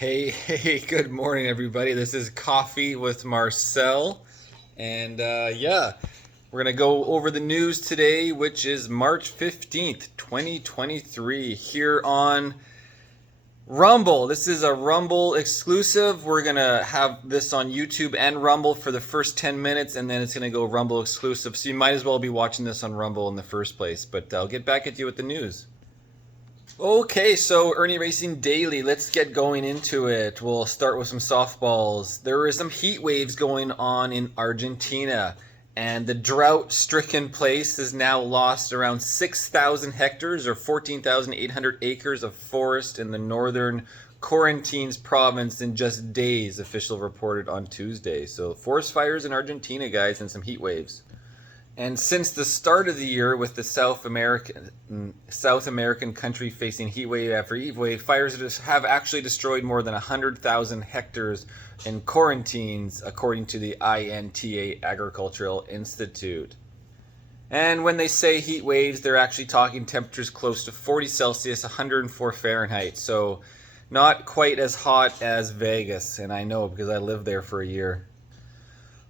Hey, good morning, everybody. This is Coffee with Marcel. And yeah, we're going to go over the news today, which is March 15th, 2023, here on Rumble. This is a Rumble exclusive. We're going to have this on YouTube and Rumble for the first 10 minutes, and then it's going to go Rumble exclusive. So you might as well be watching this on Rumble in the first place. But I'll get back at you with the news. Okay, so Irnieracing Daily, let's get going into it. We'll start with some softballs. There are some heat waves going on in Argentina, and the drought-stricken place has now lost around 6,000 hectares or 14,800 acres of forest in the northern Corinthians province in just days, official reported on Tuesday. So forest fires in Argentina, guys, and some heat waves. And since the start of the year, with the South American country facing heat wave after heat wave, fires have actually destroyed more than 100,000 hectares in quarantines, according to the INTA Agricultural Institute. And when they say heat waves, they're actually talking temperatures close to 40 Celsius, 104 Fahrenheit. So not quite as hot as Vegas, and I know because I lived there for a year.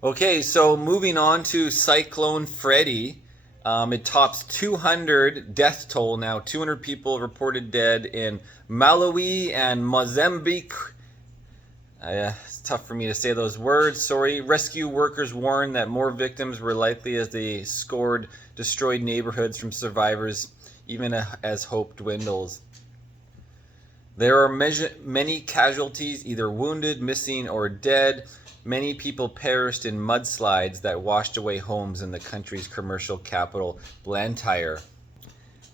Okay, so moving on to Cyclone Freddy. It tops 200 death toll now. 200 people reported dead in Malawi and Mozambique. It's tough for me to say those words, sorry. Rescue workers warn that more victims were likely as they scored destroyed neighborhoods from survivors, even as hope dwindles. There are many casualties, either wounded, missing, or dead. Many people perished in mudslides that washed away homes in the country's commercial capital, Blantyre.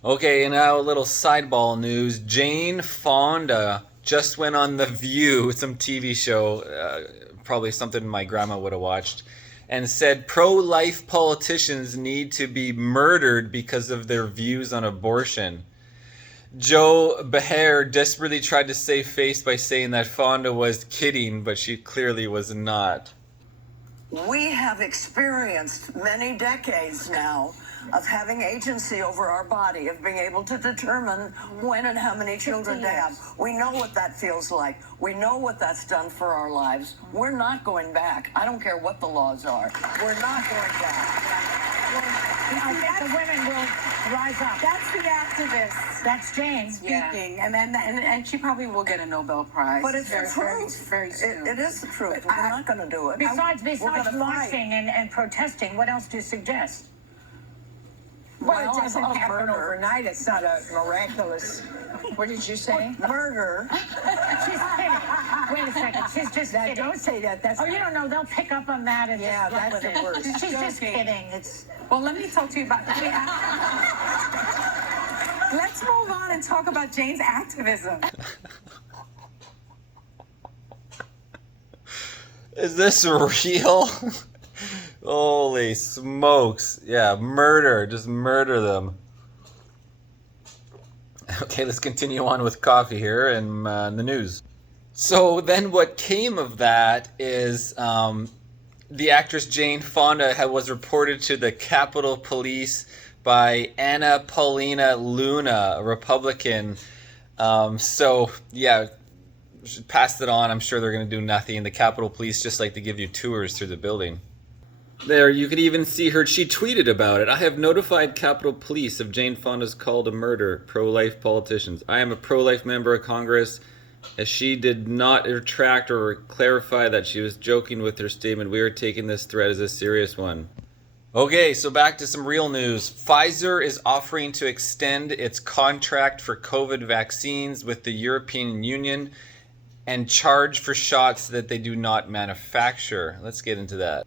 Okay, and now a little sideball news. Jane Fonda just went on The View, some TV show, probably something my grandma would have watched, and said pro-life politicians need to be murdered because of their views on abortion. Joe Beher desperately tried to save face by saying that Fonda was kidding, but she clearly was not. We have experienced many decades now of having agency over our body, of being able to determine when and how many children to have. We know what that feels like. We know what that's done for our lives. We're not going back. I don't care what the laws are. We're not going back. I think the women will rise up. That's the activist. That's Jane speaking, and she probably will get a Nobel Prize. But it's the truth. Very soon. It is the truth. We're not going to do it. Besides marching and protesting, what else do you suggest? Well, it doesn't happen overnight. It's not a miraculous. What did you say? Murder. She's kidding. Wait a second. She's just kidding. Don't say that. That's you don't know. They'll pick up on that and yeah, that's the worst. She's just kidding. Well, let me talk to you about Let's move on and talk about Jane's activism. Is this real? Holy smokes. Yeah, murder. Just murder them. Okay, let's continue on with coffee here and the news. So then what came of that is the actress Jane Fonda was reported to the Capitol Police by Anna Paulina Luna, a Republican. So, yeah, passed it on. I'm sure they're going to do nothing. The Capitol Police just like to give you tours through the building. There, you could even see her. She tweeted about it. I have notified Capitol Police of Jane Fonda's call to murder pro-life politicians. I am a pro-life member of Congress. As she did not retract or clarify that she was joking with her statement, we are taking this threat as a serious one. Okay, so back to some real news. Pfizer is offering to extend its contract for COVID vaccines with the European Union and charge for shots that they do not manufacture. Let's get into that.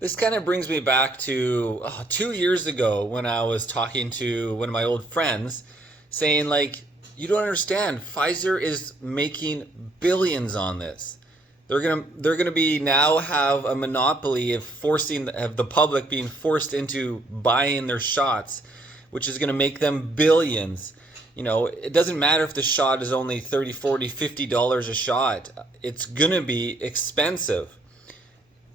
This kind of brings me back to 2 years ago when I was talking to one of my old friends saying, like, you don't understand, Pfizer is making billions on this. They're gonna be now have a monopoly of the public being forced into buying their shots, which is gonna make them billions. You know, it doesn't matter if the shot is only $30, $40, $50 a shot. It's gonna be expensive.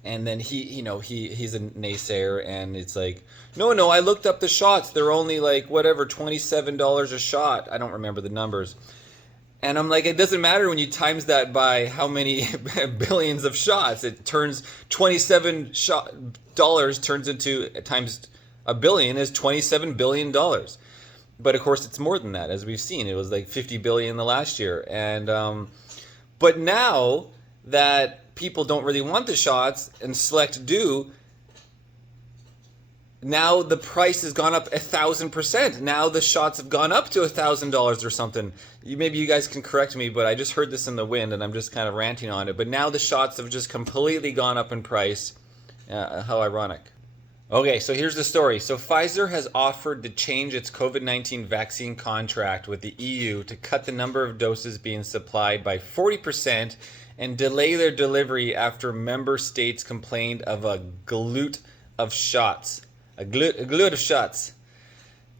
And then he's a naysayer, and it's like, no, I looked up the shots. They're only like whatever, $27 a shot. I don't remember the numbers. And I'm like, it doesn't matter when you times that by how many billions of shots. It turns $27 turns into times a billion is $27 billion. But of course, it's more than that, as we've seen. It was like 50 billion the last year. And but now that people don't really want the shots and select do, now the price has gone up 1,000%. Now the shots have gone up to $1,000 or something. Maybe you guys can correct me, but I just heard this in the wind and I'm just kind of ranting on it. But now the shots have just completely gone up in price. How ironic. Okay, so here's the story. So Pfizer has offered to change its COVID-19 vaccine contract with the EU to cut the number of doses being supplied by 40% and delay their delivery after member states complained of a glut of shots. A glut of shots.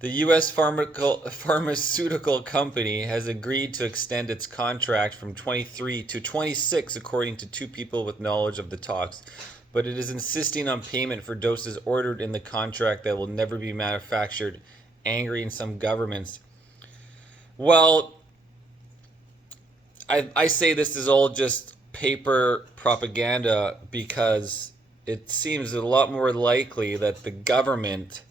The U.S. pharmaceutical company has agreed to extend its contract from 23 to 26, according to two people with knowledge of the talks. But it is insisting on payment for doses ordered in the contract that will never be manufactured, angering some governments. Well, I say this is all just paper propaganda because it seems a lot more likely that the government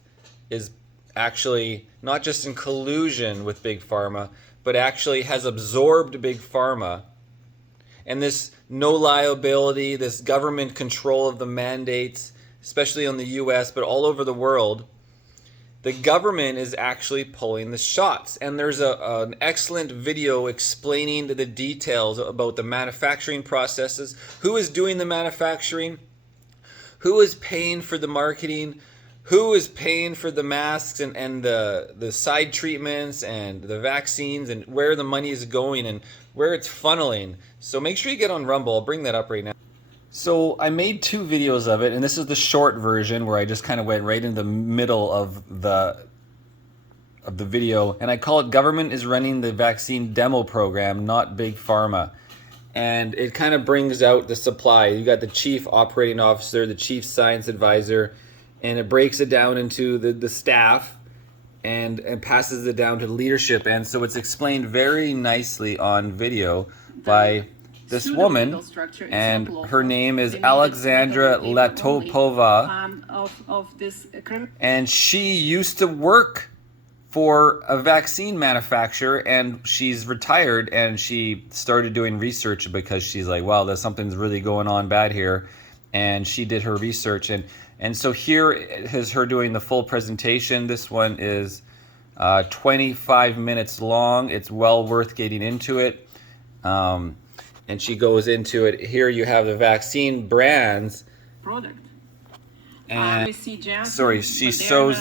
is actually not just in collusion with Big Pharma, but actually has absorbed Big Pharma. And this no liability, this government control of the mandates, especially in the US, but all over the world, the government is actually pulling the shots. And there's an excellent video explaining the details about the manufacturing processes, who is doing the manufacturing, who is paying for the marketing, who is paying for the masks and the side treatments and the vaccines, and where the money is going and where it's funneling. So make sure you get on Rumble. I'll bring that up right now. So I made 2 videos of it, and this is the short version where I just kind of went right in the middle of the video, and I call it "Government is Running the Vaccine Demo Program, Not Big Pharma." And it kind of brings out the supply. You got the chief operating officer, the chief science advisor, and it breaks it down into the staff and passes it down to the leadership. And so it's explained very nicely on video by this woman, and her name is Alexandra Latopova, and she used to work for a vaccine manufacturer, and she's retired, and she started doing research because she's like, wow, there's something's really going on bad here. And she did her research, and so here is her doing the full presentation. This one is 25 minutes long. It's well worth getting into it. And she goes into it. Here you have the vaccine brands. Product. And sorry, she shows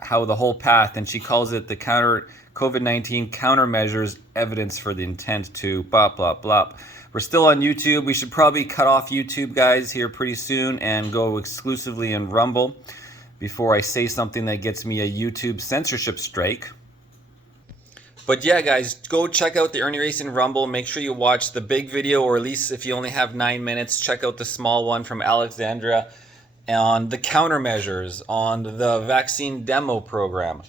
how the whole path, and she calls it the COVID-19 countermeasures evidence for the intent to blah blah blah. We're still on YouTube. We should probably cut off YouTube, guys, here pretty soon and go exclusively in Rumble before I say something that gets me a YouTube censorship strike. But yeah, guys, go check out the Irnieracing Rumble. Make sure you watch the big video, or at least if you only have 9 minutes, check out the small one from Alexandra on the countermeasures, on the vaccine demo program.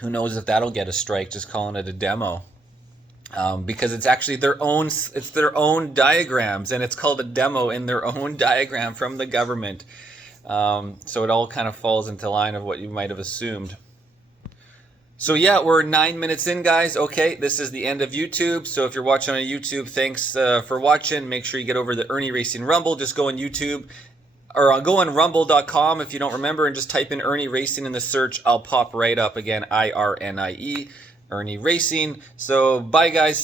Who knows if that'll get a strike, just calling it a demo. Because it's actually their own diagrams, and it's called a demo in their own diagram from the government. So it all kind of falls into line of what you might have assumed. So yeah, we're 9 minutes in, guys. Okay, this is the end of YouTube. So if you're watching on YouTube, thanks for watching. Make sure you get over the Irnieracing Rumble. Just go on YouTube, or go on rumble.com if you don't remember, and just type in Irnieracing in the search. I'll pop right up again, IRNIE, Irnieracing. So bye, guys.